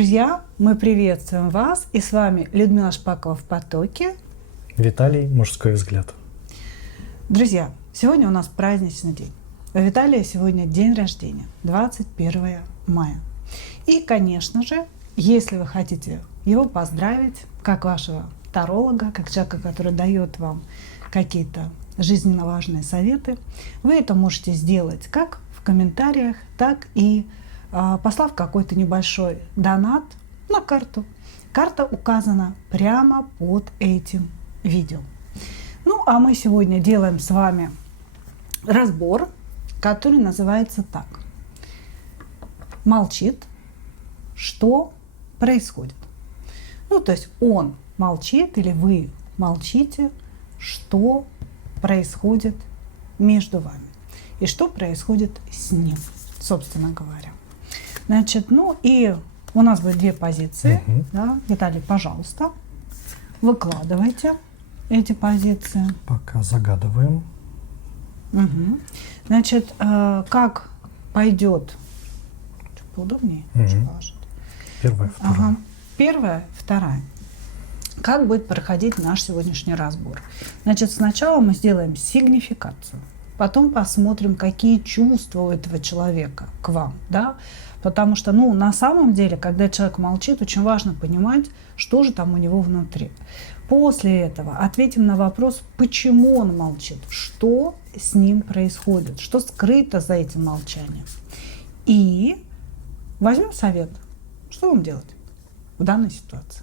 Друзья, мы приветствуем вас, и с вами Людмила Шпакова в потоке. Виталий, мужской взгляд. Друзья, сегодня у нас праздничный день. У Виталия сегодня день рождения, 21 мая. И, конечно же, если вы хотите его поздравить, как вашего таролога, как человека, который дает вам какие-то жизненно важные советы, вы это можете сделать как в комментариях, так и послав какой-то небольшой донат на карту. Карта указана прямо под этим видео. Ну, а мы сегодня делаем с вами разбор, который называется так. Молчит, что происходит. Ну, то есть он молчит или вы молчите, что происходит между вами и что происходит с ним, собственно говоря. Значит, ну и у нас будет две позиции. Да? Виталий, пожалуйста, выкладывайте эти позиции. Пока загадываем. Значит, как пойдет? Чуть поудобнее положить. Первая, вторая. Первая, вторая. Как будет проходить наш сегодняшний разбор? Значит, сначала мы сделаем сигнификацию. Потом посмотрим, какие чувства у этого человека к вам, да? Потому что, ну, на самом деле, когда человек молчит, очень важно понимать, что же там у него внутри. После этого ответим на вопрос, почему он молчит, что с ним происходит, что скрыто за этим молчанием. И возьмем совет, что вам делать в данной ситуации.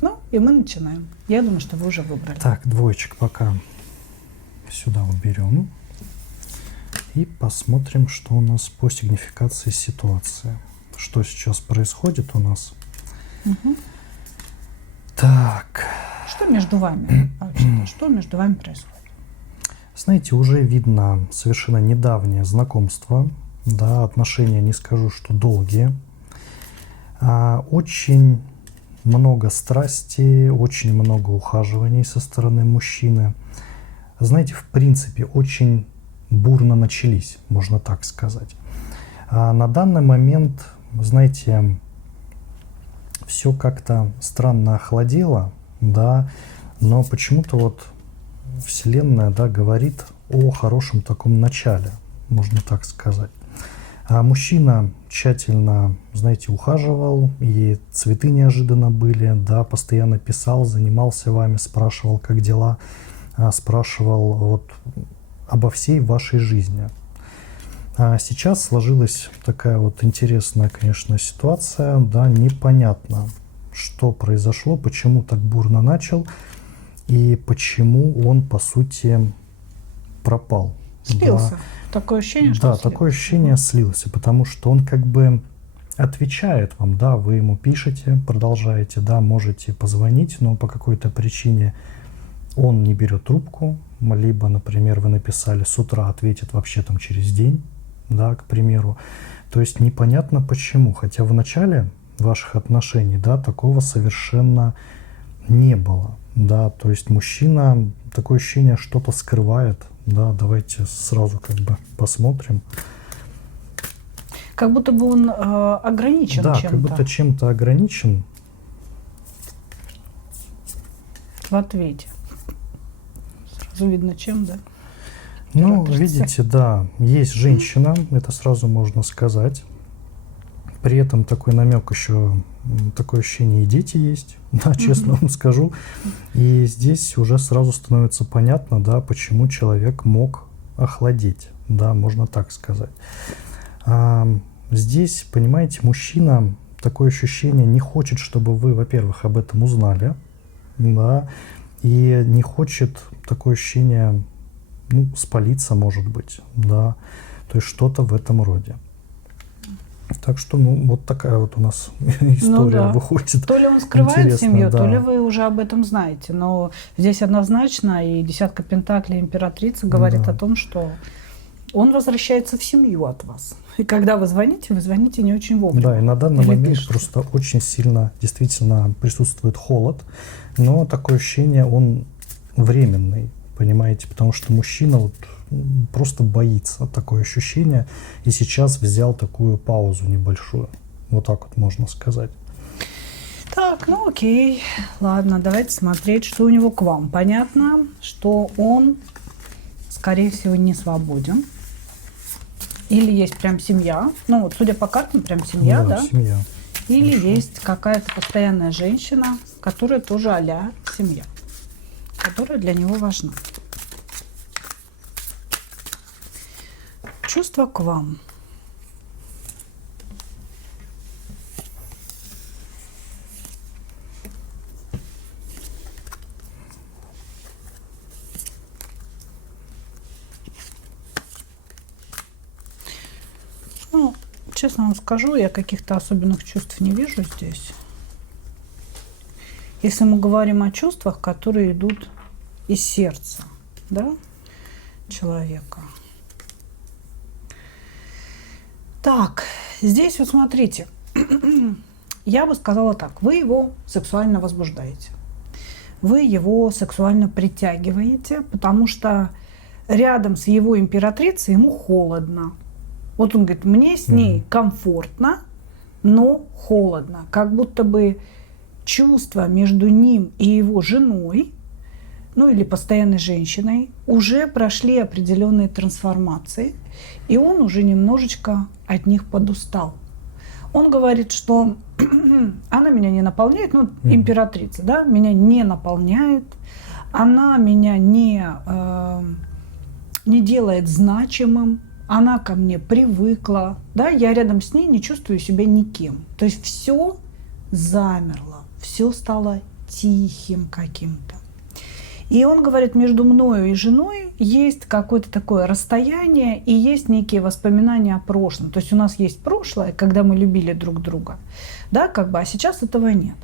Ну, и мы начинаем. Я думаю, что вы уже выбрали. Так, двоечек пока сюда уберем. И посмотрим, что у нас по сигнификации ситуации. Что сейчас происходит у нас. Так. Что между вами? Что между вами происходит? Знаете, уже видно совершенно недавнее знакомство. Да, отношения, не скажу, что долгие. Очень много страсти, очень много ухаживаний со стороны мужчины. Знаете, в принципе, очень бурно начались, можно так сказать. На данный момент, знаете, все как-то странно охладело, да, но почему-то вот Вселенная, да, говорит о хорошем таком начале, можно так сказать. Мужчина тщательно, знаете, ухаживал, и цветы неожиданно были, да, постоянно писал, занимался вами, спрашивал, как дела, спрашивал вот обо всей вашей жизни. Сейчас сложилась такая вот интересная, конечно, ситуация, да, непонятно, что произошло, почему так бурно начал и почему он, по сути, пропал. Слился. Да. Такое ощущение, что Да, слился. такое ощущение слился, потому что он как бы отвечает вам, да, вы ему пишете, продолжаете, да, можете позвонить, но по какой-то причине он не берет трубку, либо, например, вы написали с утра, ответит вообще там через день, да, к примеру. То есть непонятно почему, хотя в начале ваших отношений, да, такого совершенно не было, да, то есть мужчина, такое ощущение, что-то скрывает, да, давайте сразу как бы посмотрим. Как будто бы он ограничен да, чем-то. как будто чем-то ограничен. В ответе. Сразу видно, чем, да? Ну, видите, да, есть женщина, это сразу можно сказать. При этом такой намек еще, такое ощущение, и дети есть, да, честно вам скажу. И здесь уже сразу становится понятно, да, почему человек мог охладеть, да, можно так сказать. Здесь, понимаете, мужчина, такое ощущение, не хочет, чтобы вы, во-первых, об этом узнали, да, и не хочет, такое ощущение, ну, спалиться, может быть, да, то есть что-то в этом роде. Так что, ну, вот такая вот у нас история выходит. То ли он скрывает семью, да. то ли вы уже об этом знаете. Но здесь однозначно и десятка пентаклей императрицы говорит о том, что он возвращается в семью от вас. И когда вы звоните не очень вовремя. Да, и на данный момент пишете. просто очень сильно действительно присутствует холод, но такое ощущение, он временный, понимаете, потому что мужчина вот просто боится, такое ощущение, и сейчас взял такую паузу небольшую, вот так вот можно сказать. Так, ну окей. Ладно, давайте смотреть, что у него к вам. Понятно, что он, скорее всего, не свободен. Или есть прям семья. Ну, вот, судя по картам, прям семья, да? Семья. Или Хорошо. есть какая-то постоянная женщина, которая тоже а-ля семья, которая для него важна. Чувство к вам. Ну, честно вам скажу, я каких-то особенных чувств не вижу здесь. Если мы говорим о чувствах, которые идут из сердца, да, человека. Так, здесь вот смотрите, я бы сказала так, вы его сексуально возбуждаете, вы его сексуально притягиваете, потому что рядом с его императрицей ему холодно. Вот он говорит, мне с ней комфортно, но холодно. Как будто бы чувства между ним и его женой, ну или постоянной женщиной, уже прошли определенные трансформации, и он уже немножечко от них подустал. Он говорит, что она меня не наполняет, ну, императрица, да, меня не наполняет, она меня не делает значимым, она ко мне привыкла, да, я рядом с ней не чувствую себя никем. То есть все замерло, все стало тихим каким-то. И он говорит, между мною и женой есть какое-то такое расстояние и есть некие воспоминания о прошлом. То есть у нас есть прошлое, когда мы любили друг друга, да, как бы, а сейчас этого нет.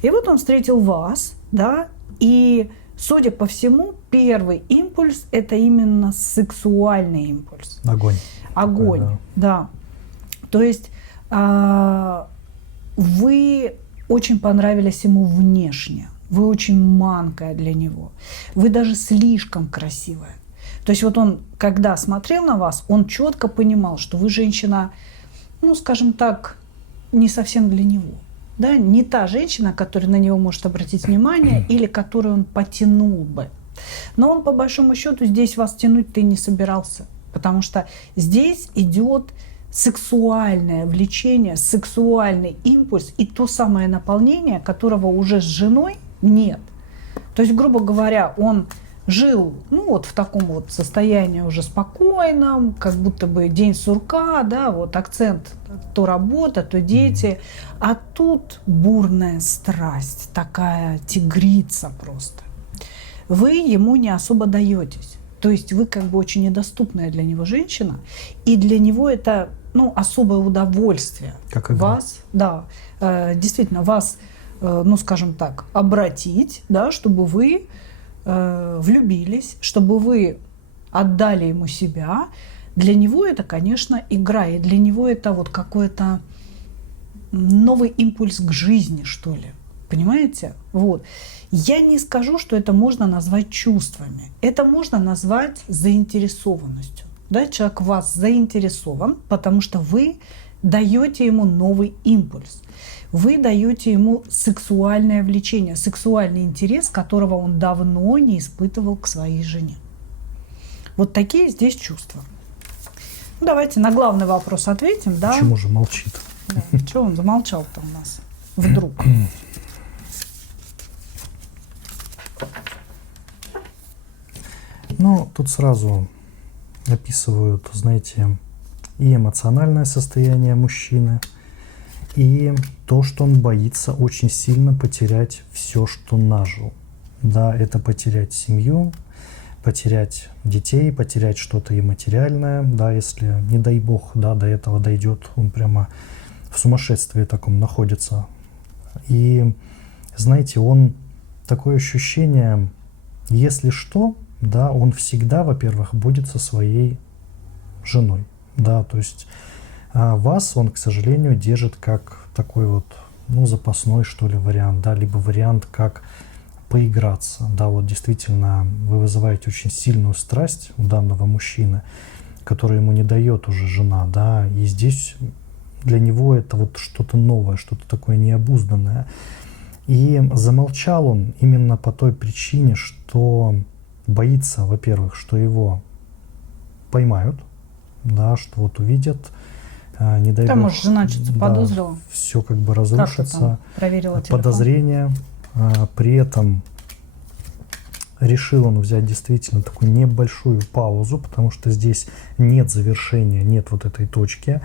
И вот он встретил вас, да, и, судя по всему, первый импульс – это именно сексуальный импульс. Огонь. Огонь, Такой, да. То есть вы очень понравились ему внешне. Вы очень манкая для него. Вы даже слишком красивая. То есть вот он, когда смотрел на вас, он четко понимал, что вы женщина, ну, скажем так, не совсем для него. Да? Не та женщина, которая на него может обратить внимание или которую он потянул бы. Но он, по большому счету, здесь вас тянуть-то и не собирался. Потому что здесь идет сексуальное влечение, сексуальный импульс и то самое наполнение, которого уже с женой нет. То есть, грубо говоря, он жил, ну, вот в таком вот состоянии уже спокойном, как будто бы день сурка, да, вот акцент то работа, то дети. А тут бурная страсть, такая тигрица просто. Вы ему не особо даетесь. То есть вы как бы очень недоступная для него женщина, и для него это, ну, особое удовольствие. Как игра. Вас, да, действительно, вас, ну, скажем так, обратить, да, чтобы вы влюбились, чтобы вы отдали ему себя. Для него это, конечно, игра, и для него это вот какой-то новый импульс к жизни, что ли. Понимаете? Вот. Я не скажу, что это можно назвать чувствами. Это можно назвать заинтересованностью. Да? Человек в вас заинтересован, потому что вы даете ему новый импульс. Вы даете ему сексуальное влечение, сексуальный интерес, которого он давно не испытывал к своей жене. Вот такие здесь чувства. Ну, давайте на главный вопрос ответим. Да? Почему же молчит? Да. Чего он замолчал-то у нас вдруг? Ну, тут сразу описывают, знаете, и эмоциональное состояние мужчины, и то, что он боится очень сильно потерять все, что нажил. Да, это потерять семью, потерять детей, потерять что-то и материальное, да, если, не дай бог, да, до этого дойдет, он прямо в сумасшествии таком находится. И, знаете, он, такое ощущение, если что, да, он всегда, во-первых, будет со своей женой, да, то есть вас он, к сожалению, держит как такой вот, ну, запасной, что ли, вариант, да, либо вариант, как поиграться, да, вот действительно вы вызываете очень сильную страсть у данного мужчины, которую ему не дает уже жена, да, и здесь для него это вот что-то новое, что-то такое необузданное. И замолчал он именно по той причине, что боится, во-первых, что его поймают, да, что вот увидят, не дай Да, бог, может, жена что-то заподозрила. все как бы Как ты разрушится. там проверила телефон? Подозрения. При этом решил он взять действительно такую небольшую паузу, потому что здесь нет завершения, нет вот этой точки.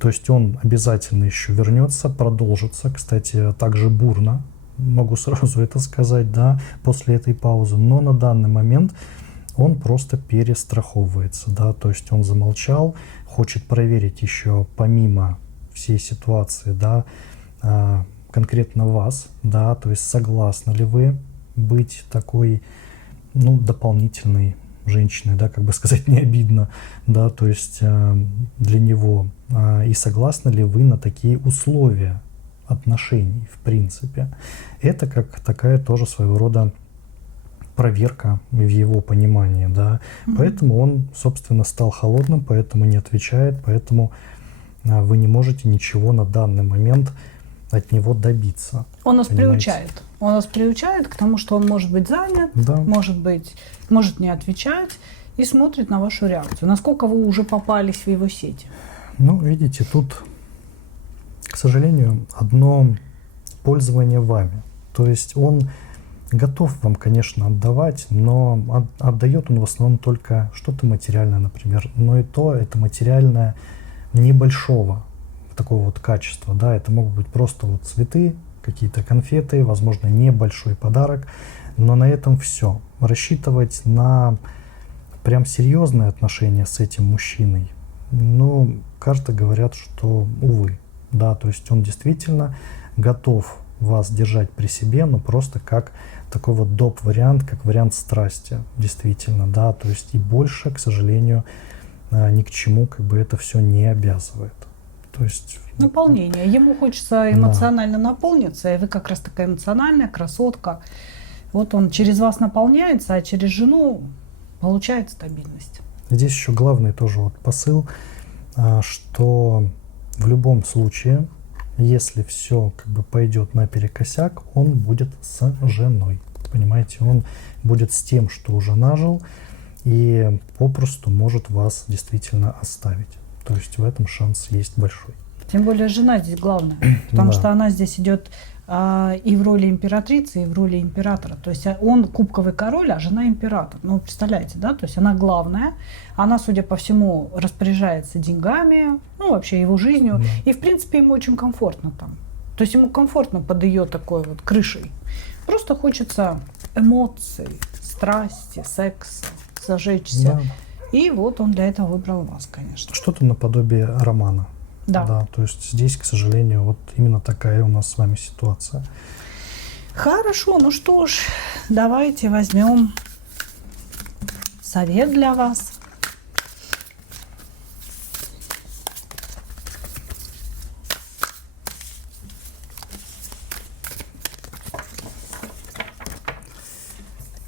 То есть он обязательно еще вернется, продолжится, кстати, также бурно, могу сразу это сказать, да, после этой паузы. Но на данный момент он просто перестраховывается, да, то есть он замолчал, хочет проверить еще помимо всей ситуации, да, конкретно вас, да, то есть согласны ли вы быть такой, ну, дополнительной женщиной, да, как бы сказать, не обидно, да, то есть для него, и согласны ли вы на такие условия отношений, в принципе. Это как такая тоже своего рода проверка в его понимании, да, поэтому он, собственно, стал холодным, поэтому не отвечает, поэтому вы не можете ничего на данный момент от него добиться. Он нас понимаете? приучает. Он нас приучает к тому, что он может быть занят, Да. может не отвечать и смотрит на вашу реакцию. Насколько вы уже попались в его сети? Ну, видите, тут, к сожалению, одно пользование вами. То есть он готов вам, конечно, отдавать, но отдает он в основном только что-то материальное, например. Но и то это материальное небольшого такого вот качества, да, это могут быть просто вот цветы, какие-то конфеты, возможно, небольшой подарок, но на этом все. Рассчитывать на прям серьезные отношения с этим мужчиной, ну, карты говорят, что увы, да, то есть он действительно готов вас держать при себе, но просто как такой вот доп. Вариант, как вариант страсти, действительно, да, то есть и больше, к сожалению, ни к чему как бы это все не обязывает. То есть Наполнение. Ему хочется эмоционально наполниться, и вы как раз такая эмоциональная красотка. Вот он через вас наполняется, а через жену получает стабильность. здесь еще главный тоже вот посыл, что в любом случае, если все как бы пойдет наперекосяк, он будет с женой. Понимаете, он будет с тем, что уже нажил, и попросту может вас действительно оставить. То есть в этом шанс есть большой. Тем более жена здесь главная, потому Да. что она здесь идет и в роли императрицы, и в роли императора. То есть он кубковый король, а жена император. Ну, представляете, да? То есть она главная, она, судя по всему, распоряжается деньгами, ну, вообще его жизнью. Да. И, в принципе, ему очень комфортно там. То есть ему комфортно под ее такой вот крышей. Просто хочется эмоций, страсти, секса, зажечься. Да. И вот он для этого выбрал вас, конечно. Что-то наподобие романа. Да. То есть здесь, к сожалению, вот именно такая у нас с вами ситуация. Хорошо, ну что ж, давайте возьмем совет для вас.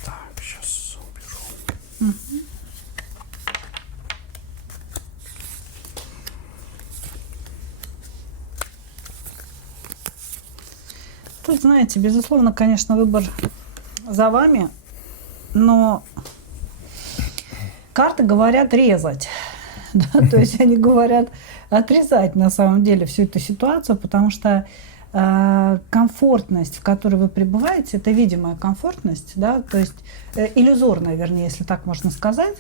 Так, сейчас уберу. Тут, знаете, безусловно, конечно, выбор за вами, но карты говорят резать. Да, то есть они говорят отрезать на самом деле всю эту ситуацию, потому что комфортность, в которой вы пребываете, это видимая комфортность, да, то есть иллюзорная, вернее, если так можно сказать.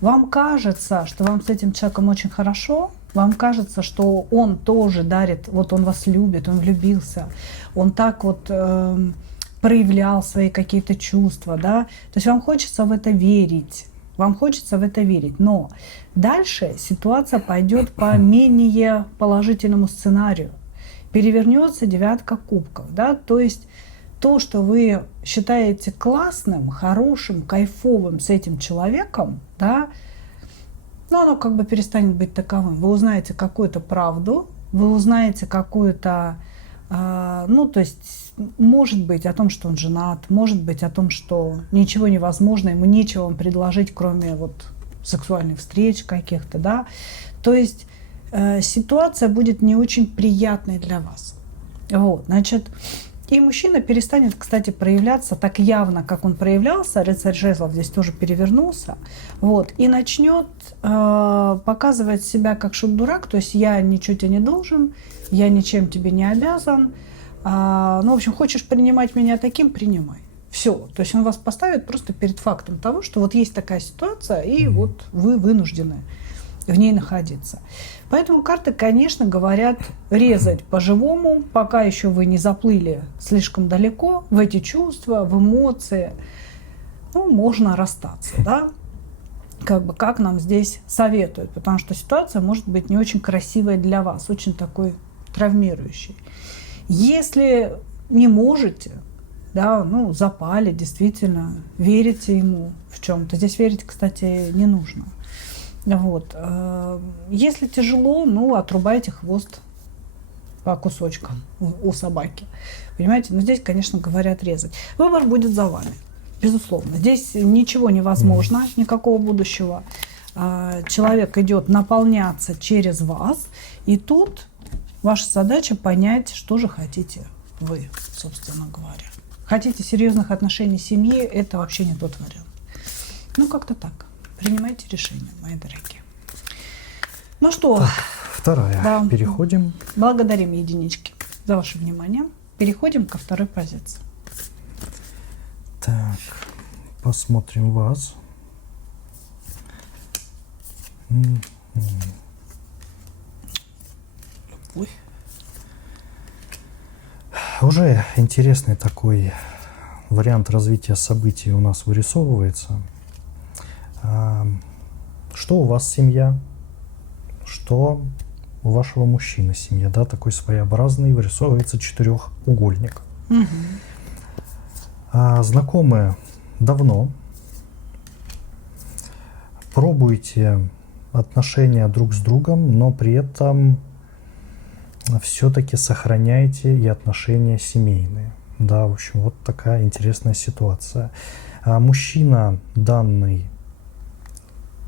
Вам кажется, что вам с этим человеком очень хорошо, вам кажется, что он тоже дарит, вот он вас любит, он влюбился, он так вот проявлял свои какие-то чувства, да, то есть вам хочется в это верить. Вам хочется в это верить, но дальше ситуация пойдет по менее положительному сценарию. Перевернется девятка кубков, да, то есть то, что вы считаете классным, хорошим, кайфовым с этим человеком, да, ну, оно как бы перестанет быть таковым. Вы узнаете какую-то правду, вы узнаете какую-то, ну, то есть, может быть, о том, что он женат, может быть, о том, что ничего невозможно, ему нечего вам предложить, кроме вот сексуальных встреч каких-то, да. То есть ситуация будет не очень приятной для вас. Вот, значит, И мужчина перестанет, кстати, проявляться так явно, как он проявлялся. Рыцарь жезлов здесь тоже перевернулся. Вот, и начнет показывать себя как шут-дурак. То есть я ничего тебе не должен, я ничем тебе не обязан. Ну, в общем, хочешь принимать меня таким, принимай. Все. То есть он вас поставит просто перед фактом того, что вот есть такая ситуация, и вот вы вынуждены в ней находиться. Поэтому карты, конечно, говорят резать по-живому, пока еще вы не заплыли слишком далеко в эти чувства, в эмоции. Ну, можно расстаться, да? Как нам здесь советуют, потому что ситуация может быть не очень красивой для вас, очень такой травмирующей. Если не можете, да, ну, запали, действительно, верите ему в чем-то. Здесь верить, кстати, не нужно. Вот. Если тяжело, ну, отрубайте хвост по кусочкам у собаки. Понимаете? Но здесь, конечно, говорят резать. Выбор будет за вами, безусловно. Здесь ничего невозможно, никакого будущего. Человек идет наполняться через вас, и тут ваша задача понять, что же хотите вы, собственно говоря. Хотите серьезных отношений семьи, это вообще не тот вариант. Ну, как-то так. Принимайте решения, мои дорогие. Ну что, Так, вторая. Да. Переходим. Благодарим единички за ваше внимание. Переходим ко второй позиции. Так, посмотрим вас. Ой. Уже интересный такой вариант развития событий у нас вырисовывается. Что у вас семья? Что у вашего мужчины семья? Да, такой своеобразный вырисовывается четырехугольник. Знакомы давно. Пробуйте отношения друг с другом, но при этом все-таки сохраняйте и отношения семейные. Да, в общем, вот такая интересная ситуация. Мужчина данный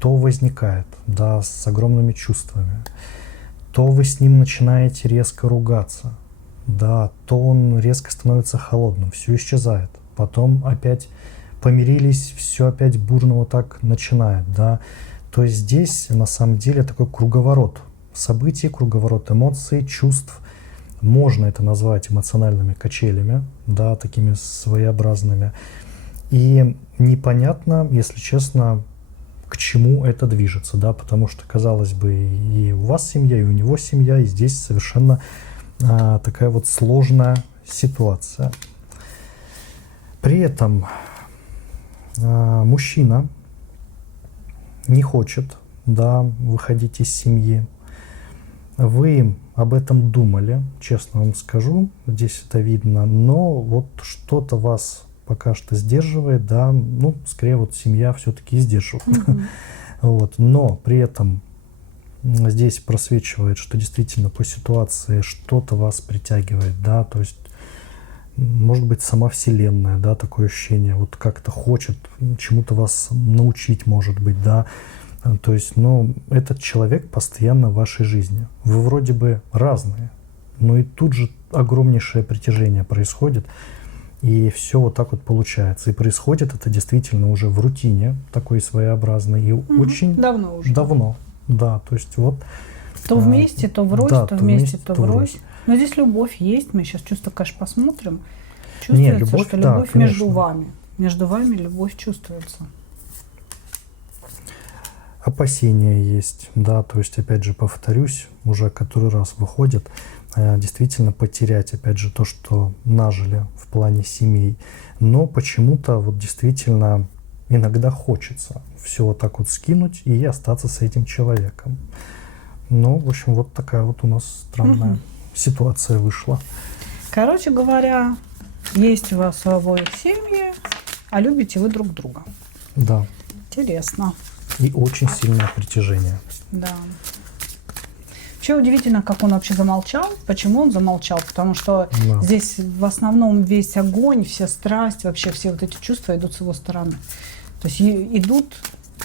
то возникает, да, с огромными чувствами, то вы с ним начинаете резко ругаться, да, то он резко становится холодным, все исчезает. Потом опять помирились, все опять бурно вот так начинает, да. То есть здесь на самом деле такой круговорот событий, круговорот эмоций, чувств. Можно это назвать эмоциональными качелями, да, такими своеобразными. И непонятно, если честно, к чему это движется, да, потому что, казалось бы, и у вас семья, и у него семья, и здесь совершенно такая вот сложная ситуация. При этом мужчина не хочет, да, выходить из семьи. Вы об этом думали, честно вам скажу, здесь это видно, но вот что-то вас пока что сдерживает, да, ну, скорее вот семья все-таки сдерживает. Вот, но при этом здесь просвечивает, что действительно по ситуации что-то вас притягивает, да, то есть, может быть, сама Вселенная, да, такое ощущение, вот как-то хочет чему-то вас научить, может быть, да. То есть, ну, этот человек постоянно в вашей жизни. Вы вроде бы разные, но и тут же огромнейшее притяжение происходит, и все вот так вот получается. И происходит это действительно уже в рутине, такой своеобразной, и очень давно уже. давно, да, то есть вот. То вместе, то врозь, да, то вместе, то врозь. Но здесь любовь есть, мы сейчас чувство, конечно, посмотрим. Чувствуется, любовь, что да, любовь конечно. между вами любовь чувствуется. Опасения есть, да, то есть, опять же, повторюсь, уже который раз выходит, действительно потерять, опять же, то, что нажили в плане семей, но почему-то вот действительно иногда хочется все вот так вот скинуть и остаться с этим человеком. Ну, в общем, вот такая вот у нас странная ситуация вышла. Короче говоря, есть у вас у обоих семьи, а любите вы друг друга. Да. Интересно. И очень сильное притяжение. Да. Вообще удивительно, как он вообще замолчал. Почему он замолчал? Потому что Да. здесь в основном весь огонь, вся страсть, вообще все вот эти чувства идут с его стороны. То есть идут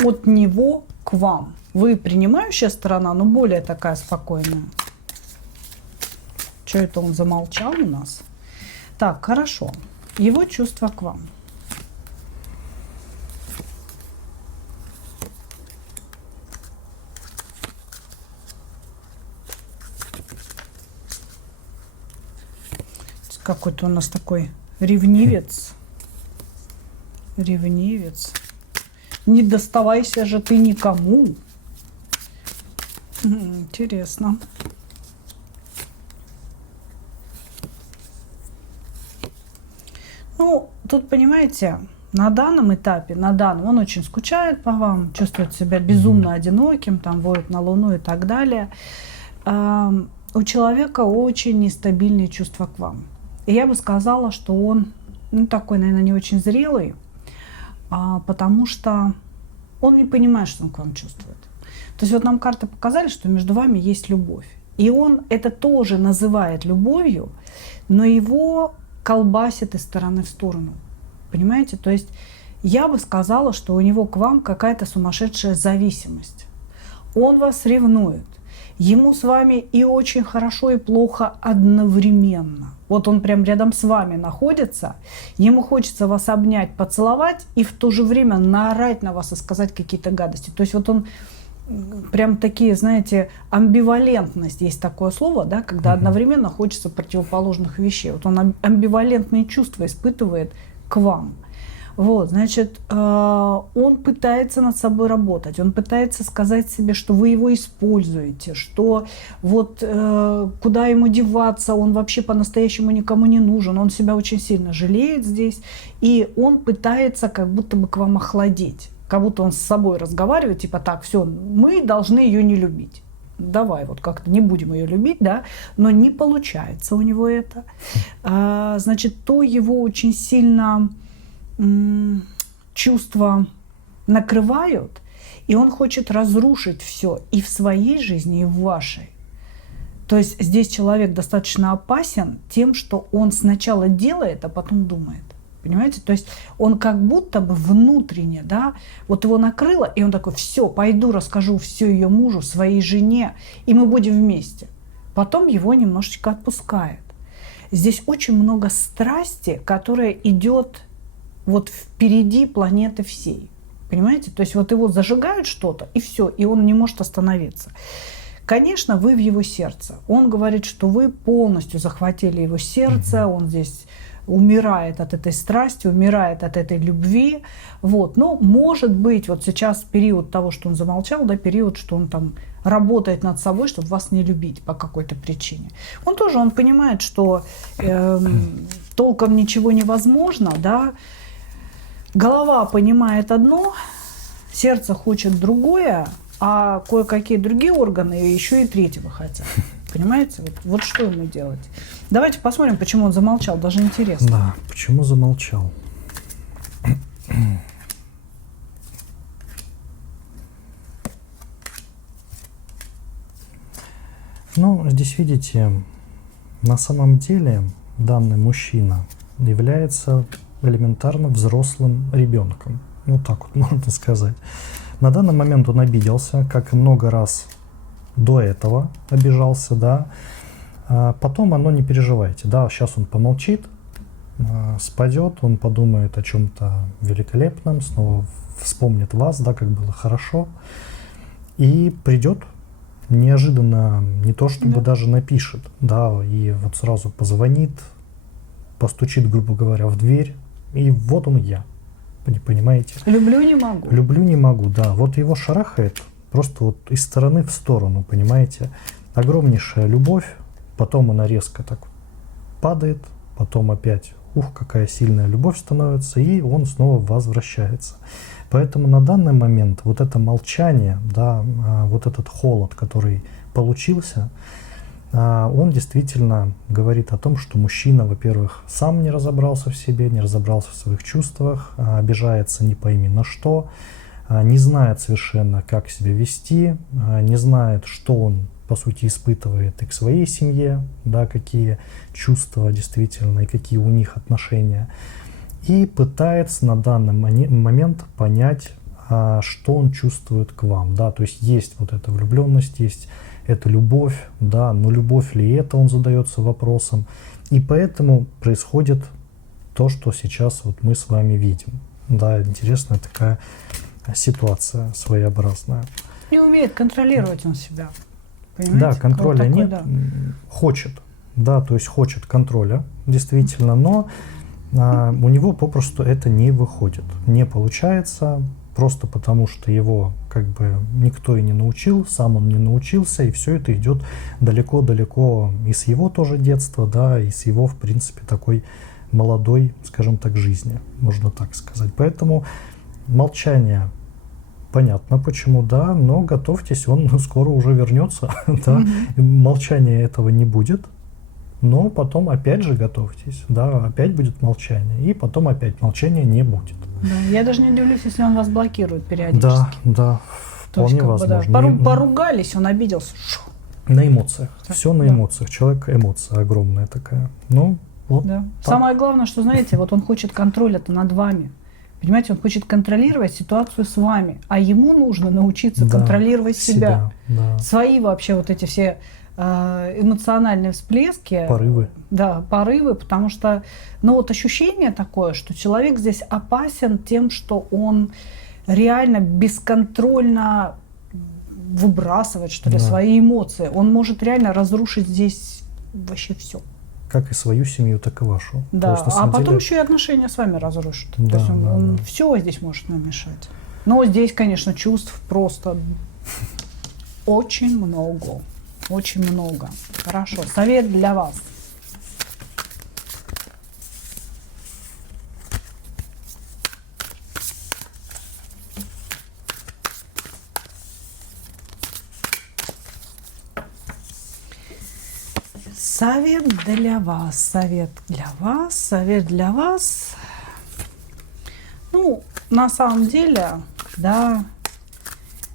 от него к вам. Вы принимающая сторона, но более такая спокойная. Что это он замолчал у нас? Так, хорошо. Его чувства к вам. Какой-то у нас такой ревнивец. Ревнивец. Не доставайся же ты никому. Интересно. Ну, тут, понимаете, на данном этапе, он очень скучает по вам, чувствует себя безумно одиноким, там воет на Луну и так далее. У человека очень нестабильные чувства к вам. И я бы сказала, что он, такой, наверное, не очень зрелый, потому что он не понимает, что он к вам чувствует. То есть вот нам карты показали, что между вами есть любовь. И он это тоже называет любовью, но его колбасит из стороны в сторону. Понимаете? То есть я бы сказала, что у него к вам какая-то сумасшедшая зависимость. Он вас ревнует. Ему с вами и очень хорошо, и плохо одновременно. Вот он прям рядом с вами находится, ему хочется вас обнять, поцеловать, и в то же время наорать на вас и сказать какие-то гадости. То есть вот он прям такие, знаете, амбивалентность, есть такое слово, да, когда одновременно хочется противоположных вещей. Вот он амбивалентные чувства испытывает к вам. Вот, значит, он пытается над собой работать, он пытается сказать себе, что вы его используете, что вот куда ему деваться, он вообще по-настоящему никому не нужен, он себя очень сильно жалеет здесь, и он пытается как будто бы к вам охладеть, как будто он с собой разговаривает, типа так, все, мы должны ее не любить. Давай вот как-то не будем ее любить, да, но не получается у него это. Значит, то его очень сильно чувства накрывают, и он хочет разрушить все и в своей жизни, и в вашей. То есть здесь человек достаточно опасен тем, что он сначала делает, а потом думает. Понимаете? То есть он как будто бы внутренне, да, вот его накрыло, и он такой, все, пойду расскажу все ее мужу, своей жене, и мы будем вместе. Потом его немножечко отпускает. Здесь очень много страсти, которая идет вот впереди планеты всей. Понимаете? То есть вот его зажигают что-то, и все, и он не может остановиться. Конечно, вы в его сердце. Он говорит, что вы полностью захватили его сердце, он здесь умирает от этой страсти, умирает от этой любви. Вот. Но может быть, вот сейчас период того, что он замолчал, да, период, что он там работает над собой, чтобы вас не любить по какой-то причине. Он тоже, он понимает, что толком ничего невозможно, да. Голова понимает одно, сердце хочет другое, а кое-какие другие органы еще и третьего хотят. Понимаете? Вот что ему делать? Давайте посмотрим, почему он замолчал. Даже интересно. Да, почему замолчал? Ну, здесь видите, на самом деле данный мужчина является элементарно взрослым ребенком. Вот так вот можно сказать. На данный момент он обиделся, как и много раз до этого обижался, да. А потом оно, не переживайте, да, сейчас он помолчит, спадет, он подумает о чем-то великолепном, снова вспомнит вас, да, как было хорошо, и придет неожиданно, не то чтобы даже напишет, да, и вот сразу позвонит, постучит, грубо говоря, в дверь, и вот он я. Понимаете? Люблю не могу. Люблю не могу, да. Вот его шарахает просто вот из стороны в сторону, понимаете? Огромнейшая любовь, потом она резко так падает, потом опять, какая сильная любовь становится, и он снова возвращается. Поэтому на данный момент вот это молчание, да, вот этот холод, который получился, он действительно говорит о том, что мужчина, во-первых, сам не разобрался в себе, не разобрался в своих чувствах, обижается не пойми на что, не знает совершенно, как себя вести, не знает, что он, по сути, испытывает и к своей семье, да, какие чувства действительно и какие у них отношения, и пытается на данный момент понять, что он чувствует к вам, да, то есть вот эта влюбленность, есть это любовь, да, но любовь ли это, он задается вопросом. И поэтому происходит то, что сейчас вот мы с вами видим. Да, интересная такая ситуация своеобразная. Не умеет контролировать он себя. Понимаете? Да, контроля Вот такой, нет, да. хочет. Да, то есть хочет контроля, действительно, но у него попросту это не выходит, не получается, просто потому что его как бы никто и не научил, сам он не научился, и все это идет далеко-далеко и с его тоже детства, да, и с его, в принципе, такой молодой, скажем так, жизни, можно так сказать. Поэтому молчание, понятно почему, да, но готовьтесь, он скоро уже вернется, да, молчания этого не будет. Но потом опять же готовьтесь, да, опять будет молчание, и потом опять молчания не будет. Да, я даже не удивлюсь, если он вас блокирует периодически. Да, да, То есть, вполне как бы, да, возможно. поругались, он обиделся. На эмоциях, все на Да. эмоциях. Человек эмоция огромная такая. Ну, вот Да. так. Самое главное, что, знаете, вот он хочет контроля-то над вами. Понимаете, он хочет контролировать ситуацию с вами, а ему нужно научиться Да, контролировать себя. да. Свои вообще вот эти все эмоциональные всплески. Порывы. Да, порывы, потому что, ну вот ощущение такое, что человек здесь опасен тем, что он реально бесконтрольно выбрасывает, что ли, Да. свои эмоции. Он может реально разрушить здесь вообще все. Как и свою семью, так и вашу. То Да, есть, на а самом потом деле, еще и отношения с вами разрушит. Да, То есть он, да, да. все здесь может намешать. Но здесь, конечно, чувств просто очень много. Очень много. Хорошо. Совет для вас. Совет для вас, совет для вас, совет для вас. Ну, на самом деле, да,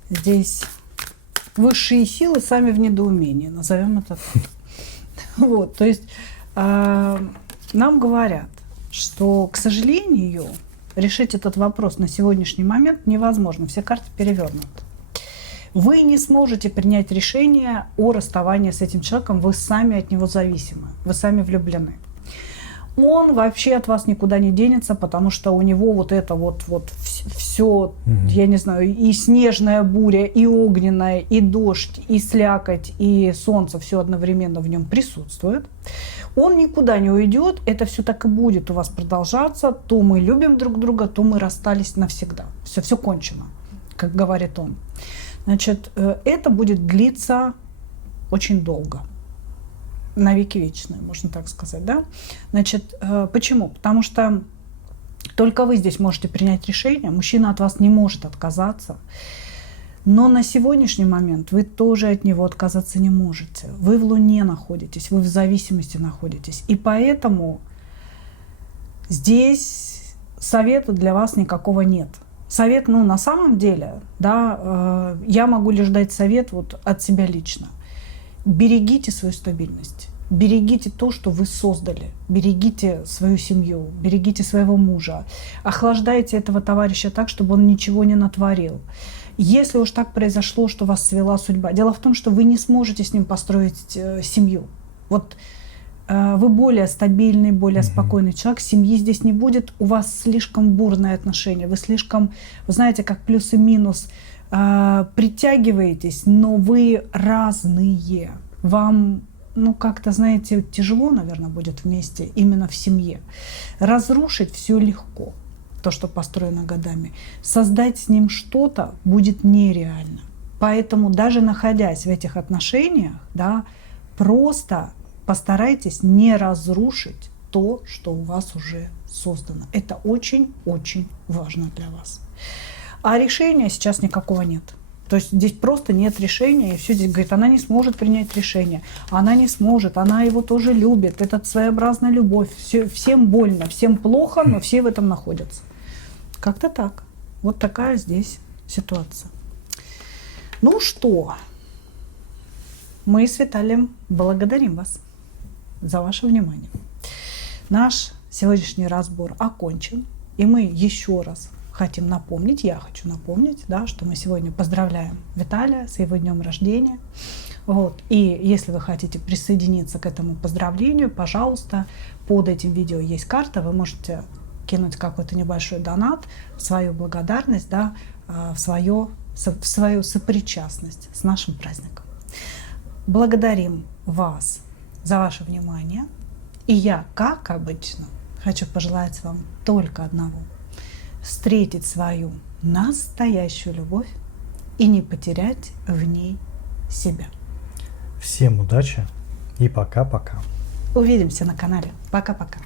здесь высшие силы сами в недоумении, назовем это так. Вот, то есть нам говорят, что, к сожалению, решить этот вопрос на сегодняшний момент невозможно, все карты перевернуты. Вы не сможете принять решение о расставании с этим человеком, вы сами от него зависимы, вы сами влюблены. Он вообще от вас никуда не денется, потому что у него вот это вот все, я не знаю, и снежная буря, и огненная, и дождь, и слякоть, и солнце, все одновременно в нем присутствует. Он никуда не уйдет, это все так и будет у вас продолжаться. То мы любим друг друга, то мы расстались навсегда. Все кончено, как говорит он. Значит, это будет длиться очень долго. Навеки вечные, можно так сказать, да? Значит, почему? Потому что только вы здесь можете принять решение, мужчина от вас не может отказаться, но на сегодняшний момент вы тоже от него отказаться не можете. Вы в Луне находитесь, вы в зависимости находитесь, и поэтому здесь совета для вас никакого нет. Совет, ну, на самом деле, да, я могу лишь дать совет вот от себя лично. Берегите свою стабильность, берегите то, что вы создали, берегите свою семью, берегите своего мужа, охлаждайте этого товарища так, чтобы он ничего не натворил. Если уж так произошло, что вас свела судьба, дело в том, что вы не сможете с ним построить семью. Вот вы более стабильный, более спокойный человек, семьи здесь не будет, у вас слишком бурные отношения, вы слишком, вы знаете, как плюс и минус, притягиваетесь, но вы разные. Вам, ну, как-то, знаете, тяжело, наверное, будет вместе именно в семье. Разрушить все легко, то, что построено годами. Создать с ним что-то будет нереально. Поэтому даже находясь в этих отношениях, да, просто постарайтесь не разрушить то, что у вас уже создано. Это очень-очень важно для вас. А решения сейчас никакого нет. То есть здесь просто нет решения, и все здесь говорит, она не сможет принять решение, она не сможет, она его тоже любит, это своеобразная любовь, всем больно, всем плохо, но все в этом находятся. Как-то так. Вот такая здесь ситуация. Ну что, мы с Виталием благодарим вас за ваше внимание. Наш сегодняшний разбор окончен, и мы еще раз хотим напомнить, я хочу напомнить, да, что мы сегодня поздравляем Виталия с его днем рождения. Вот. И если вы хотите присоединиться к этому поздравлению, пожалуйста, под этим видео есть карта, вы можете кинуть какой-то небольшой донат в свою благодарность, да, в свою сопричастность с нашим праздником. Благодарим вас за ваше внимание. И я, как обычно, хочу пожелать вам только одного: встретить свою настоящую любовь и не потерять в ней себя. Всем удачи и пока-пока. Увидимся на канале. Пока-пока.